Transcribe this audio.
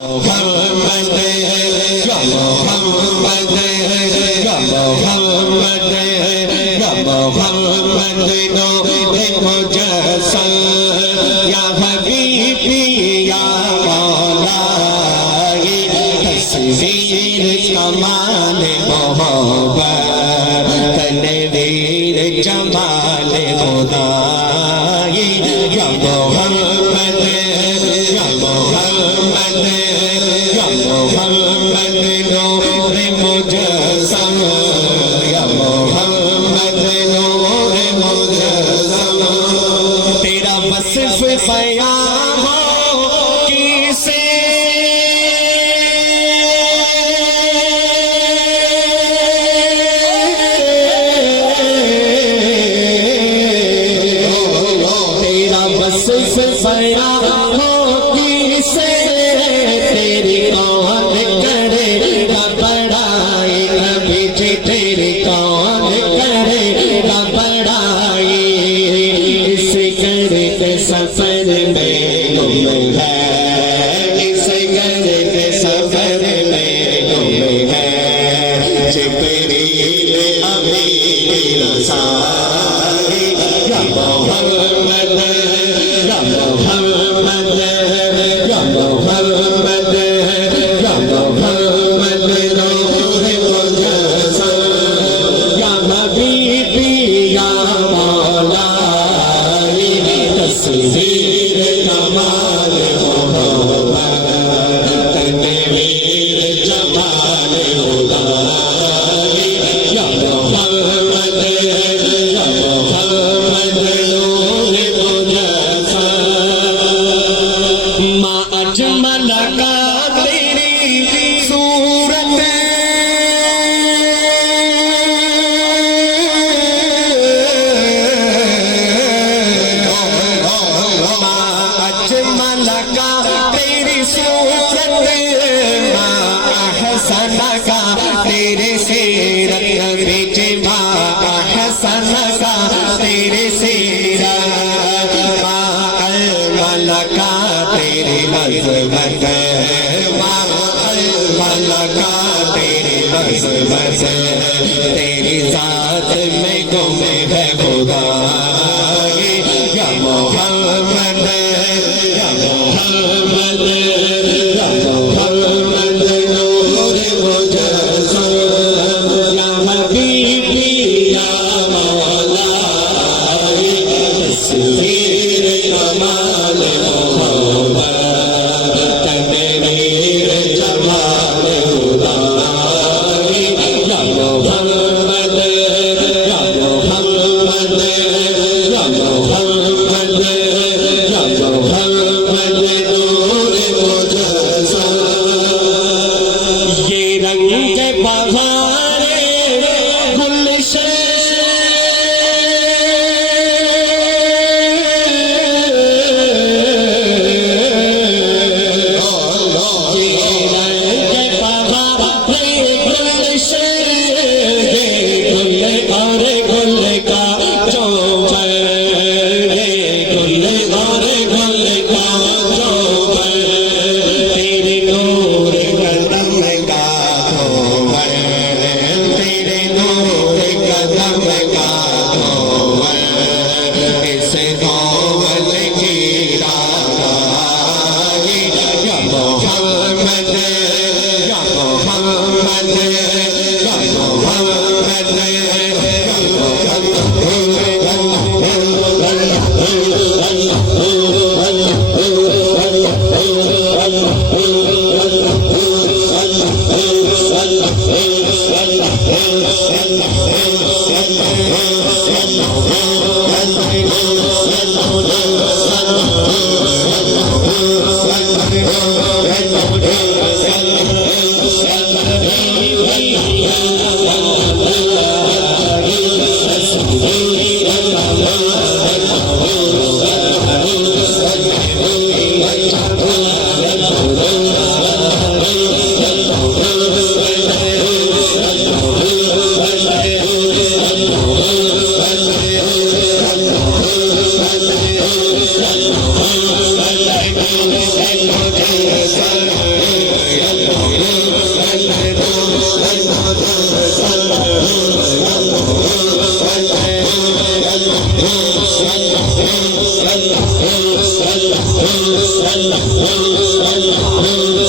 मोहम्मद या मोहम्मद या मोहम्मद या मोहम्मद नूरे मुजस्सम या हबीबी या मौलाई तस्वीर कमाल मोहब्बत तनवीर जमाल खुदाई या मोहम्मद या मोहम्मद या मोहम्मद नूरे मुजस्सम या मोहम्मद नूरे मुजस्सम तेरा वस्फ बयां हो किसे तेरा वस्फ बयां हो किसे तेरी कौन करेगा बड़ाई नबी जी तेरी कौन करेगा बड़ाई इस करके सफर में गुम है इस करके सफर में गुम है जिब्रील अमीन रसाई या मोहम्मद या मोहम्मद या मोहम्मद या मोहम्मद नूरे मुजस्सम या हबीबी या मौलाई तस्वीर कमाल मोहब्बत तनवीर जमाल खुदाई या मोहम्मद या मोहम्मद नूरे मुजस्सम माँ अजमल का तेरी सूरत माँ अजमल का तेरी सूरत माँ अहसन का तेरे सीरत बीच माँ अहसन का तेरे सीरत माँ अजमल का तेरी अज़मत माँ अजमल का तेरी अज़मत तेरी ज़ात में गुम है खुदाई या मोहम्मद या मोहम्मद या मोहम्मद नूरे मुजस्सम या हबीबी या मौलाई तस्वीर कमाल मोहब्बत तनवीर जमाल खुदाई या मोहम्मद या मोहम्मद या मोहम्मद या मोहम्मद नूरे मुजस्सम ये रंग बहारे गुलशन मुझे Allah, Allah, Allah, Allah, Allah, Allah, Allah,